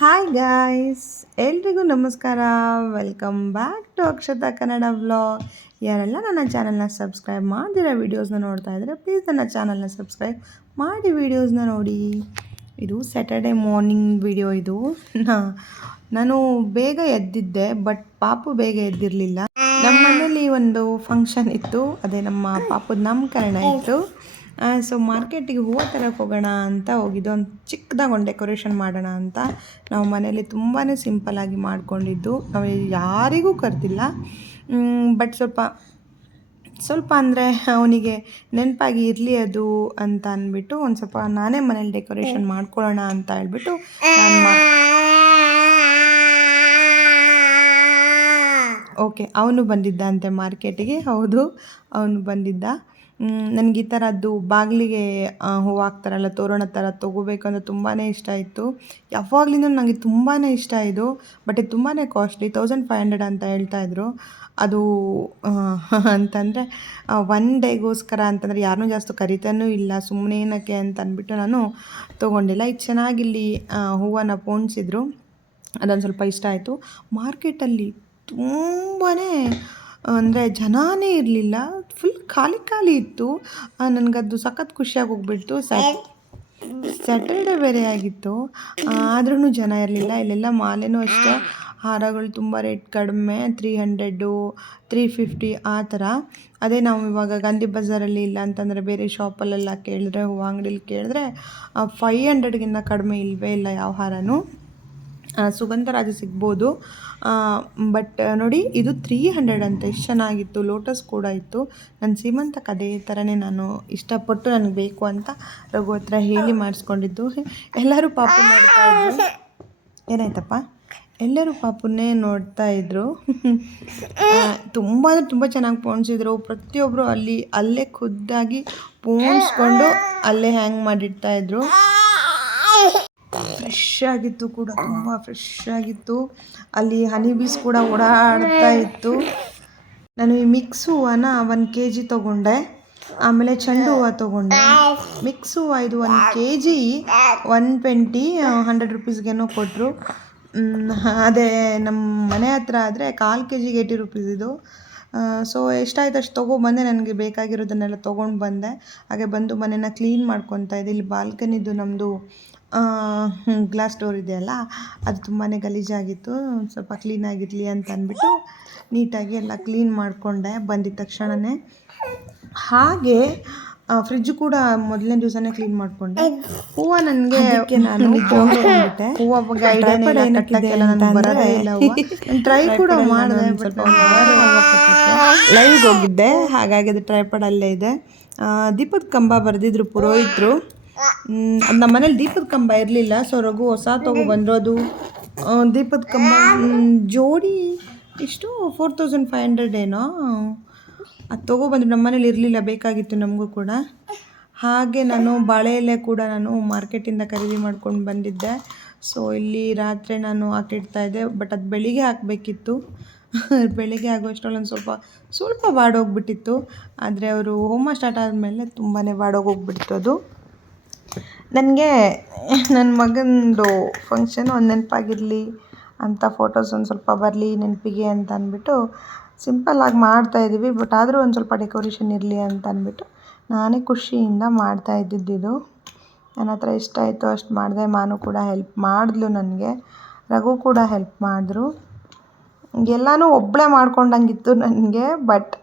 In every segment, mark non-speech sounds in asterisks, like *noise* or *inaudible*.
Hi guys ಎಲ್ರಿಗೂ ನಮಸ್ಕಾರ. Welcome back to Akshata Kannada vlog ಯಾರೆಲ್ಲ ನನ್ನ ಚಾನಲ್ನ ಸಬ್ಸ್ಕ್ರೈಬ್ ಮಾಡಿರೋ ವೀಡಿಯೋಸ್ನ ನೋಡ್ತಾ ಇದ್ದರೆ ಪ್ಲೀಸ್ ನನ್ನ ಚಾನಲ್ನ ಸಬ್ಸ್ಕ್ರೈಬ್ ಮಾಡಿ ವೀಡಿಯೋಸ್ನ ನೋಡಿ. ಇದು ಸ್ಯಾಟರ್ಡೆ ಮಾರ್ನಿಂಗ್ ವಿಡಿಯೋ ಇದು. ನಾನು ಬೇಗ ಎದ್ದಿದ್ದೆ ಬಟ್ ಪಾಪು ಬೇಗ ಎದ್ದಿರಲಿಲ್ಲ. ನಮ್ಮ ಮನೇಲಿ ಒಂದು ಫಂಕ್ಷನ್ ಇತ್ತು. ಅದೇ ನಮ್ಮ ಪಾಪದ ನಾಮಕರಣ ಇತ್ತು. ಸೊ ಮಾರ್ಕೆಟಿಗೆ ಹೂವು ತರಕ್ಕೆ ಹೋಗೋಣ ಅಂತ ಹೋಗಿದ್ದು. ಒಂದು ಚಿಕ್ಕದಾಗಿ ಒಂದು ಡೆಕೋರೇಷನ್ ಮಾಡೋಣ ಅಂತ ನಾವು ಮನೇಲಿ ತುಂಬಾ ಸಿಂಪಲ್ಲಾಗಿ ಮಾಡಿಕೊಂಡಿದ್ದು. ನಾವು ಯಾರಿಗೂ ಕರೆದಿಲ್ಲ. ಬಟ್ ಸ್ವಲ್ಪ ಸ್ವಲ್ಪ ಅಂದರೆ ಅವನಿಗೆ ನೆನಪಾಗಿ ಇರಲಿ ಅದು ಅಂತ ಅಂದ್ಬಿಟ್ಟು ಒಂದು ಸ್ವಲ್ಪ ನಾನೇ ಮನೇಲಿ ಡೆಕೋರೇಷನ್ ಮಾಡ್ಕೊಳ್ಳೋಣ ಅಂತ ಹೇಳ್ಬಿಟ್ಟು ಓಕೆ ಅವನು ಬಂದಿದ್ದ ಅಂತೆ ಮಾರ್ಕೆಟಿಗೆ ಹೌದು, ಅವನು ಬಂದಿದ್ದ. ನನಗೆ ಈ ಥರದ್ದು ಬಾಗಿಲಿಗೆ ಹೂವು ಹಾಕ್ತಾರಲ್ಲ, ತೋರಣ ಥರ ತೊಗೋಬೇಕು ಅಂತ ತುಂಬಾ ಇಷ್ಟ ಇತ್ತು. ಯಾವಾಗಲಿಂದ ನನಗೆ ತುಂಬಾ ಇಷ್ಟ ಇದು ಬಟ್ ಇದು ತುಂಬಾ ಕಾಸ್ಟ್ಲಿ ತೌಸಂಡ್ ಫೈವ್ ಹಂಡ್ರೆಡ್ ಅಂತ ಹೇಳ್ತಾಯಿದ್ರು ಅದು *laughs* ಅಂತಂದರೆ ಒನ್ ಡೇಗೋಸ್ಕರ ಅಂತಂದರೆ ಯಾರನ್ನೂ ಜಾಸ್ತಿ ಕರಿತಾನೂ ಇಲ್ಲ ಸುಮ್ಮನೆ ಏನಕ್ಕೆ ಅಂತ ಅಂದ್ಬಿಟ್ಟು ನಾನು ತೊಗೊಂಡಿಲ್ಲ. ಇದು ಚೆನ್ನಾಗಿಲ್ಲಿ ಹೂವನ್ನು ಪೋಣಿಸಿದ್ರು. ಅದೊಂದು ಸ್ವಲ್ಪ ಇಷ್ಟ ಆಯಿತು. ಮಾರ್ಕೆಟಲ್ಲಿ ತುಂಬಾ ಅಂದರೆ ಜನಾನೇ ಇರಲಿಲ್ಲ. ಫುಲ್ ಖಾಲಿ ಖಾಲಿ ಇತ್ತು. ನನಗದು ಸಖತ್ ಖುಷಿಯಾಗಿ ಹೋಗ್ಬಿಡ್ತು. ಸ್ಯಾಟರ್ಡೇ ಸ್ಯಾಟರ್ಡೆ ಬೇರೆ ಆಗಿತ್ತು. ಆದ್ರೂ ಜನ ಇರಲಿಲ್ಲ. ಇಲ್ಲೆಲ್ಲ ಮಾಲೆನೂ ಅಷ್ಟೇ. ಹಾರಗಳು ತುಂಬ ರೇಟ್ ಕಡಿಮೆ. ತ್ರೀ ಹಂಡ್ರೆಡ್ಡು ತ್ರೀ ಫಿಫ್ಟಿ ಆ ಥರ. ಅದೇ ನಾವು ಇವಾಗ ಗಾಂಧಿ ಬಜಾರಲ್ಲಿ ಇಲ್ಲ ಅಂತಂದರೆ ಬೇರೆ ಶಾಪಲ್ಲೆಲ್ಲ ಕೇಳಿದ್ರೆ, ಹೂವು ಅಂಗಡೀಲಿ ಕೇಳಿದ್ರೆ ಫೈವ್ ಹಂಡ್ರೆಡ್ಗಿಂತ ಕಡಿಮೆ ಇಲ್ಲವೇ ಇಲ್ಲ ಯಾವ ಹಾರನೂ. ಸುಗಂಧರಾಜ ಸಿಗ್ಬೋದು. ಬಟ್ ನೋಡಿ, ಇದು ತ್ರೀ ಹಂಡ್ರೆಡ್ ಅಂತ. ಎಷ್ಟು ಚೆನ್ನಾಗಿತ್ತು. ಲೋಟಸ್ ಕೂಡ ಇತ್ತು. ನನ್ನ ಸೀಮಂತ ಅದೇ ಥರನೇ ನಾನು ಇಷ್ಟಪಟ್ಟು ನನಗೆ ಬೇಕು ಅಂತ ರಘು ಹತ್ರ ಹೇಳಿ ಮಾಡಿಸ್ಕೊಂಡಿದ್ದು. ಎಲ್ಲರೂ ಪಾಪ ನೋಡ್ತಾ ಇದ್ರು. ಏನಾಯ್ತಪ್ಪ? ಎಲ್ಲರೂ ಪಾಪನ್ನೇ ನೋಡ್ತಾ ಇದ್ರು. ತುಂಬ ಅಂದರೆ ತುಂಬ ಚೆನ್ನಾಗಿ ಪೋಣಿಸಿದ್ರು. ಪ್ರತಿಯೊಬ್ಬರು ಅಲ್ಲಿ ಅಲ್ಲೇ ಖುದ್ದಾಗಿ ಪೋಣಿಸ್ಕೊಂಡು ಅಲ್ಲೇ ಹ್ಯಾಂಗ್ ಮಾಡಿಡ್ತಾ ಇದ್ರು. ಫ್ರೆಶ್ ಆಗಿತ್ತು ಕೂಡ, ತುಂಬ ಫ್ರೆಶ್ ಆಗಿತ್ತು. ಅಲ್ಲಿ ಹನಿ ಬೀಸ್ ಕೂಡ ಓಡಾಡ್ತಾ ಇತ್ತು. ನಾನು ಈ ಮಿಕ್ಸ್ ಹೂವನ ಒನ್ ಕೆ ಜಿ ತಗೊಂಡೆ. ಆಮೇಲೆ ಚೆಂಡು ಹೂವ ತಗೊಂಡೆ. ಮಿಕ್ಸ್ ಹೂವ ಇದು ಒಂದು K G one twenty hundred ರುಪೀಸ್ಗೇನೋ ಕೊಟ್ಟರು ಅದೇ ನಮ್ಮ ಮನೆ ಹತ್ರ ಆದರೆ ಕಾಲು ಕೆ ಜಿಗೆ ಏಯ್ಟಿ ರುಪೀಸ್ ಇದು. ಸೊ ಎಷ್ಟಾಯ್ತು ಅಷ್ಟು ತೊಗೊಬಂದೆ ನನಗೆ ಬೇಕಾಗಿರೋದನ್ನೆಲ್ಲ ತೊಗೊಂಡು ಬಂದೆ. ಹಾಗೆ ಬಂದು ಮನೇನ ಕ್ಲೀನ್ ಮಾಡ್ಕೊತಾ ಇದ್ದೆ. ಇಲ್ಲಿ ಬಾಲ್ಕನಿದು ನಮ್ಮದು ಗ್ಲಾಸ್ ಡೋರ್ ಇದೆಯಲ್ಲ ಅದು ತುಂಬಾ ಗಲೀಜಾಗಿತ್ತು ಸ್ವಲ್ಪ ಕ್ಲೀನಾಗಿರಲಿ ಅಂತ ಅಂದ್ಬಿಟ್ಟು ನೀಟಾಗಿ ಎಲ್ಲ ಕ್ಲೀನ್ ಮಾಡಿಕೊಂಡೆ ಬಂದಿದ್ದ ತಕ್ಷಣವೇ ಹಾಗೆ ಫ್ರಿಜ್ ಕೂಡ ಮೊದಲನೇ ದಿವಸನೇ ಕ್ಲೀನ್ ಮಾಡಿಕೊಂಡೆ. ಹೂವು ನನಗೆ ನಾನು ಹೂವು ಟ್ರೈ ಕೂಡ ಮಾಡಿದೆ ಲೈವ್ಗೆ ಹೋಗಿದ್ದೆ ಹಾಗಾಗಿ ಅದು ಟ್ರೈಪಾಡ್ ಅಲ್ಲೇ ಇದೆ. ದೀಪದ ಕಂಬ ಬರೆದಿದ್ರು ಪುರೋಹಿತರು. ನಮ್ಮ ಮನೇಲಿ ದೀಪದ ಕಂಬ ಇರಲಿಲ್ಲ, ಸೊ ರಘು ಹೊಸ ತಗೊ ಬಂದಿರೋದು. ದೀಪದ ಕಂಬ ಜೋಡಿ ಇಷ್ಟು ಫೋರ್ ತೌಸಂಡ್ ಫೈವ್ ಹಂಡ್ರೆಡ್ ಏನೋ. ಅದು ತೊಗೊಬಂದ್ರು ನಮ್ಮ ಮನೇಲಿ ಇರಲಿಲ್ಲ, ಬೇಕಾಗಿತ್ತು ನಮಗೂ ಕೂಡ. ಹಾಗೆ ನಾನು ಬಾಳೆ ಎಲೆ ಕೂಡ ನಾನು ಮಾರ್ಕೆಟಿಂದ ಖರೀದಿ ಮಾಡ್ಕೊಂಡು ಬಂದಿದ್ದೆ. ಸೊ ಇಲ್ಲಿ ರಾತ್ರಿ ನಾನು ಹಾಕಿಡ್ತಾ ಇದ್ದೆ ಬಟ್ ಅದು ಬೆಳಿಗ್ಗೆ ಹಾಕಬೇಕಿತ್ತು. *laughs* ಬೆಳಿಗ್ಗೆ ಆಗೋಷ್ಟರಲ್ಲಿ ಒಂದು ಸ್ವಲ್ಪ ಸ್ವಲ್ಪ ಬಾಡೋಗ್ಬಿಟ್ಟಿತ್ತು ಆದರೆ ಅವರು ಹೋಮ ಸ್ಟಾರ್ಟ್ ಆದಮೇಲೆ ತುಂಬಾ ಬಾಡೋಗೋಗ್ಬಿಡ್ತು ಅದು. ನನಗೆ ನನ್ನ ಮಗನದು ಫಂಕ್ಷನ್ ಒಂದು ನೆನಪಾಗಿರಲಿ, ಅಂತ ಫೋಟೋಸ್ ಒಂದು ಸ್ವಲ್ಪ ಬರಲಿ, ನೆನಪಿಗೆ ಅಂತ ಅಂದ್ಬಿಟ್ಟು ಸಿಂಪಲ್ಲಾಗಿ ಮಾಡ್ತಾಯಿದ್ದೀವಿ ಬಟ್ ಆದರೂ ಒಂದು ಸ್ವಲ್ಪ ಡೆಕೋರೇಷನ್ ಇರಲಿ ಅಂತ ಅಂದ್ಬಿಟ್ಟು ನಾನೇ ಖುಷಿಯಿಂದ ಮಾಡ್ತಾ ಇದ್ದಿದ್ದು ನನ್ನ ಹತ್ರ ಎಷ್ಟಾಯಿತು ಅಷ್ಟು ಮಾಡಿದೆ, ಮಾನು ಕೂಡ ಹೆಲ್ಪ್ ಮಾಡಿದ್ಲು ನನಗೆ, ರಘು ಕೂಡ ಹೆಲ್ಪ್ ಮಾಡಿದ್ರು. ಎಲ್ಲನೂ ಒಬ್ಬಳೇ ಮಾಡ್ಕೊಂಡಂಗಿತ್ತು ನನಗೆ ಬಟ್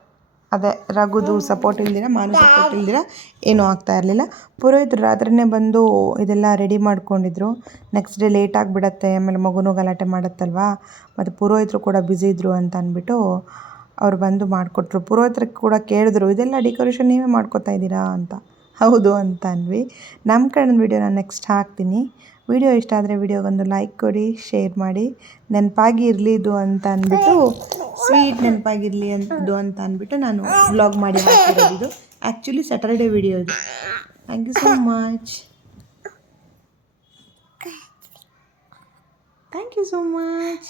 ಅದೇ ರಘುದು ಸಪೋರ್ಟ್ ಇಲ್ದಿರ, ಮಾನು ಸಪೋರ್ಟ್ ಇಲ್ದಿರ ಏನೂ ಆಗ್ತಾ ಇರಲಿಲ್ಲ. ಪುರೋಹಿತರು ರಾತ್ರಿನೇ ಬಂದು ಇದೆಲ್ಲ ರೆಡಿ ಮಾಡ್ಕೊಂಡಿದ್ರು. ನೆಕ್ಸ್ಟ್ ಡೇ ಲೇಟ್ ಆಗಿಬಿಡತ್ತೆ, ಆಮೇಲೆ ಮಗುನೂ ಗಲಾಟೆ ಮಾಡುತ್ತಲ್ವಾ? ಮತ್ತು ಪುರೋಹಿತರು ಕೂಡ ಬ್ಯುಸಿ ಇದ್ದರು ಅಂತ ಅಂದ್ಬಿಟ್ಟು ಅವ್ರು ಬಂದು ಮಾಡಿಕೊಟ್ರು. ಪುರೋಹಿತ್ರಿಗೆ ಕೂಡ ಕೇಳಿದ್ರು, ಇದೆಲ್ಲ ಡೆಕೋರೇಷನ್ ನೀವೇ ಮಾಡ್ಕೊತಾ ಇದ್ದೀರಾ? ಅಂತ. ಹೌದು, ಅಂತ ಅಂದ್ವಿ. ನಮ್ಮ ವಿಡಿಯೋ ನಾನು ನೆಕ್ಸ್ಟ್ ಹಾಕ್ತೀನಿ. ವಿಡಿಯೋ ಇಷ್ಟ ಆದರೆ ವಿಡಿಯೋಗೊಂದು ಲೈಕ್ ಕೊಡಿ ಶೇರ್ ಮಾಡಿ. ನೆನಪಾಗಿ ಇರಲಿ ಇದು ಅಂತ ಅಂದ್ಬಿಟ್ಟು ಸ್ವೀಟ್ ನೆನಪಾಗಿರಲಿ ಅಂತದ್ದು ಅಂತ ಅಂದ್ಬಿಟ್ಟು ನಾನು ವ್ಲಾಗ್ ಮಾಡಿ ಇದು. ಆ್ಯಕ್ಚುಲಿ ಸ್ಯಾಟರ್ಡೇ ವಿಡಿಯೋ ಇದು. Thank you so much thank you so much